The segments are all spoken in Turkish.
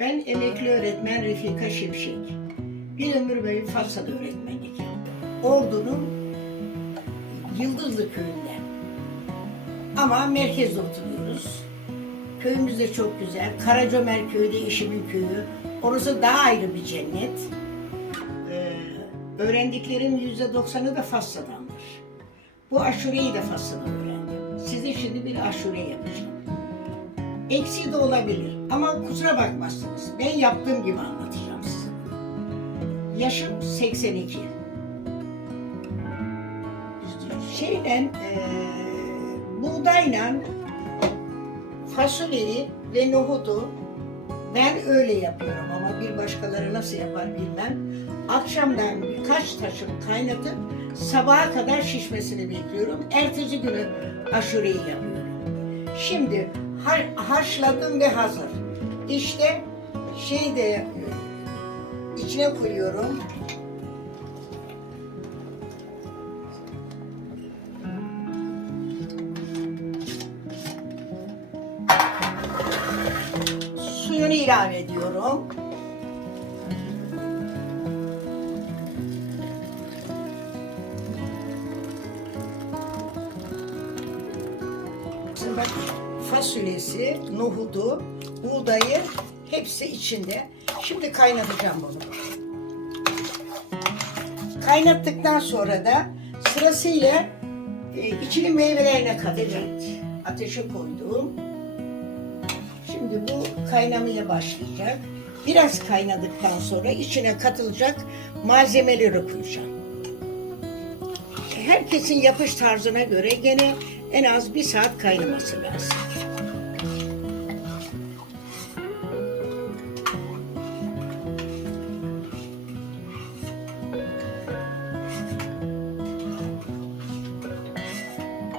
Ben emekli öğretmen Refika Şimşek. Bir ömür boyu Fas'ta öğretmenlik yaptım. Ordu'nun Yıldızlı köyünde. Ama merkezde oturuyoruz. Köyümüz de çok güzel. Karacömer köyü de eşimin köyü. Orası daha ayrı bir cennet. Ee, öğrendiklerim yüzde doksanı da Fassa'dandır. Bu aşureyi de Fassa'dan öğrendim. Size şimdi bir aşure yapacağım. Eksiği de olabilir ama kusura bakmazsınız. Ben yaptığım gibi anlatacağım size. Yaşım 82. Şeyle, e, buğdayla fasulyeyi ve nohudu ben öyle yapıyorum ama bir başkaları nasıl yapar bilmem. Akşamdan birkaç taşım kaynatıp sabaha kadar şişmesini bekliyorum. Ertesi günü aşureyi yapıyorum. Şimdi har, haşladım ve hazır. İşte şey de içine koyuyorum. Suyunu ilave ediyorum. Fasulyesi, nohudu, buğdayı hepsi içinde. Şimdi kaynatacağım bunu. Kaynattıktan sonra da sırasıyla e, içini meyvelerine katacağım. Ateşe koydum. Şimdi bu kaynamaya başlayacak. Biraz kaynadıktan sonra içine katılacak malzemeleri koyacağım. Herkesin yapış tarzına göre gene en az bir saat kaynaması lazım.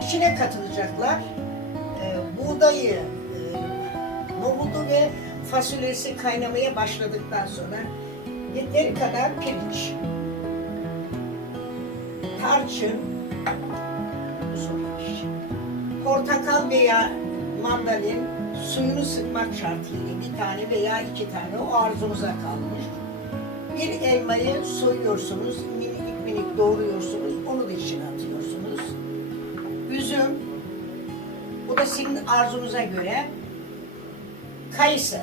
İçine katılacaklar e, buğdayı, e, nohudu ve fasulyesi kaynamaya başladıktan sonra yeteri kadar pirinç, tarçın, portakal veya mandalin suyunu sıkmak şartıyla bir tane veya iki tane o arzunuza kalmış. Bir elmayı soyuyorsunuz, minik minik doğruyorsunuz, onu da içine da sizin arzunuza göre. Kayısı,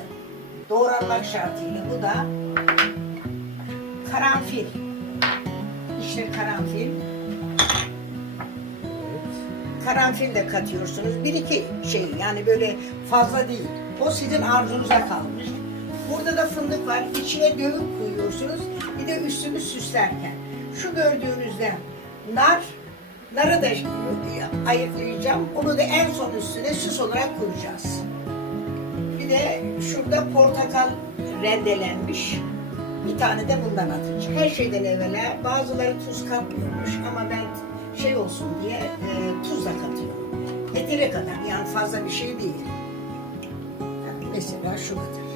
doğranmak şartıyla bu da karanfil. İşte karanfil. Karanfil de katıyorsunuz. Bir iki şey yani böyle fazla değil. O sizin arzunuza kalmış. Burada da fındık var. İçine dövüp koyuyorsunuz. Bir de üstünü süslerken. Şu gördüğünüzden nar, narı da ayıklayacağım. Onu da en son üstüne süs olarak koyacağız. Bir de şurada portakal rendelenmiş. Bir tane de bundan atacağım. Her şeyden evvela bazıları tuz katmıyormuş ama ben şey olsun diye e, tuz da katıyorum. Yeteri kadar yani fazla bir şey değil. Yani mesela şu kadar.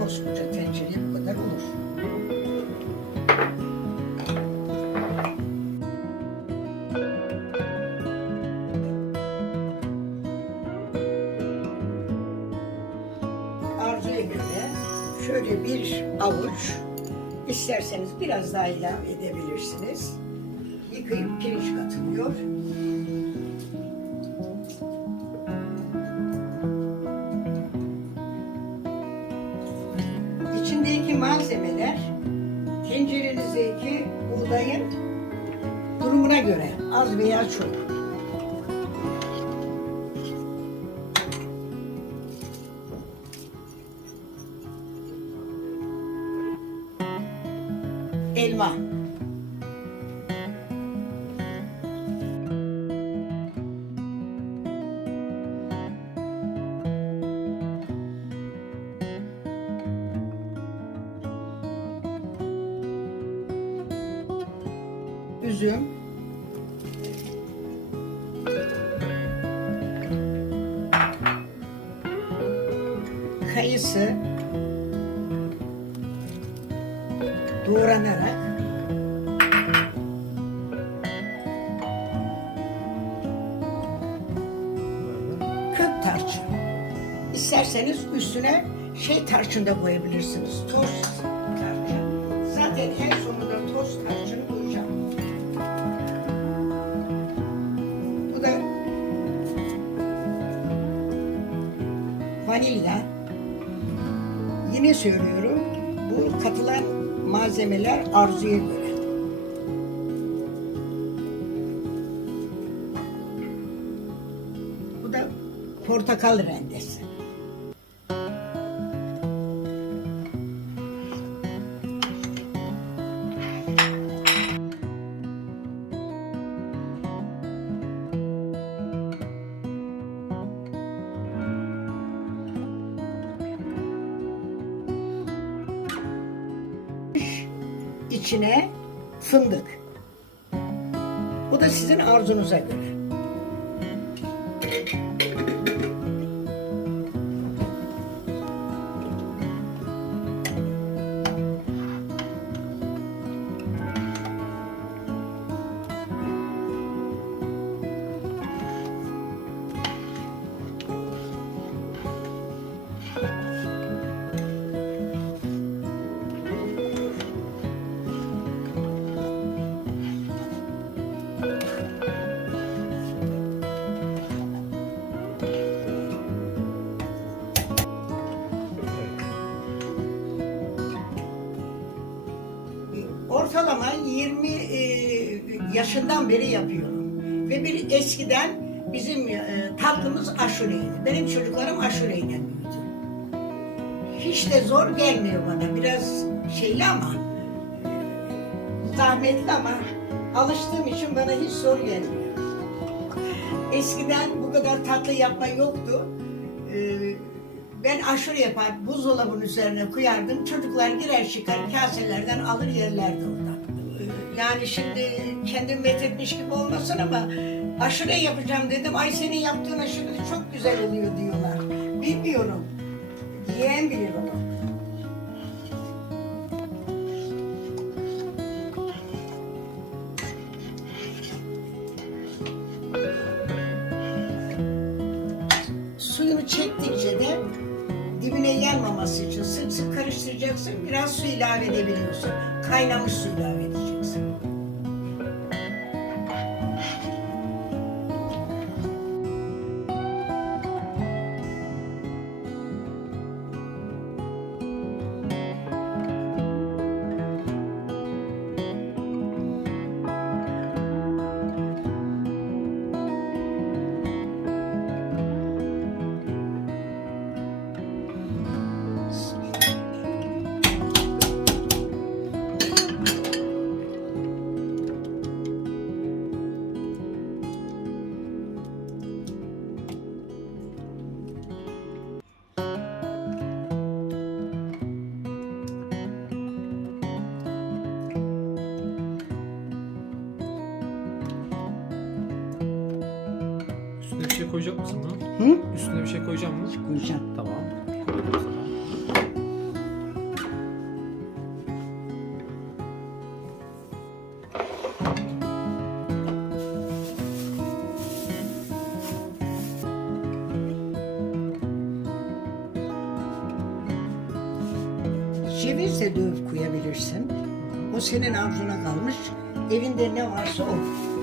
Koskoca tencereye bu kadar olur. Avuç isterseniz biraz daha ilave edebilirsiniz. Yıkayıp pirinç katılıyor. İçindeki malzemeler tencerenizdeki buğdayın durumuna göre az veya çok. Üzüm. Kayısı. doğranarak kök tarçın. İster İsterseniz üstüne şey tarçın da koyabilirsiniz. Toz tarçın. Zaten en sonunda toz tarçını vanilya. Yine söylüyorum bu katılan malzemeler arzuya göre. Bu da portakal rendesi. İçine fındık. Bu da sizin arzunuza göre. 20 e, yaşından beri yapıyorum. Ve bir eskiden bizim e, tatlımız aşureydi. Benim çocuklarım aşureyle büyüdü. Hiç de zor gelmiyor bana. Biraz şeyli ama e, zahmetli ama alıştığım için bana hiç zor gelmiyor. Eskiden bu kadar tatlı yapma yoktu. Ben aşure yapar, buzdolabının üzerine koyardım. Çocuklar girer çıkar, kaselerden alır yerlerdi oradan. Yani şimdi kendim methetmiş gibi olmasın ama aşure yapacağım dedim. Ay senin yaptığın aşure çok güzel oluyor diyorlar. Bilmiyorum. Yiyen bilir onu. Suyunu çektikçe dibine yanmaması için sık sık karıştıracaksın. Biraz su ilave edebiliyorsun. Kaynamış su ilave edeceksin. Koyacak mısın lan? Hı? Üstüne bir şey koyacağım mı? Koyacağım. Tamam. Koydum zaman. Ceviz de dövüp koyabilirsin. O senin arzuna kalmış. Evinde ne varsa o.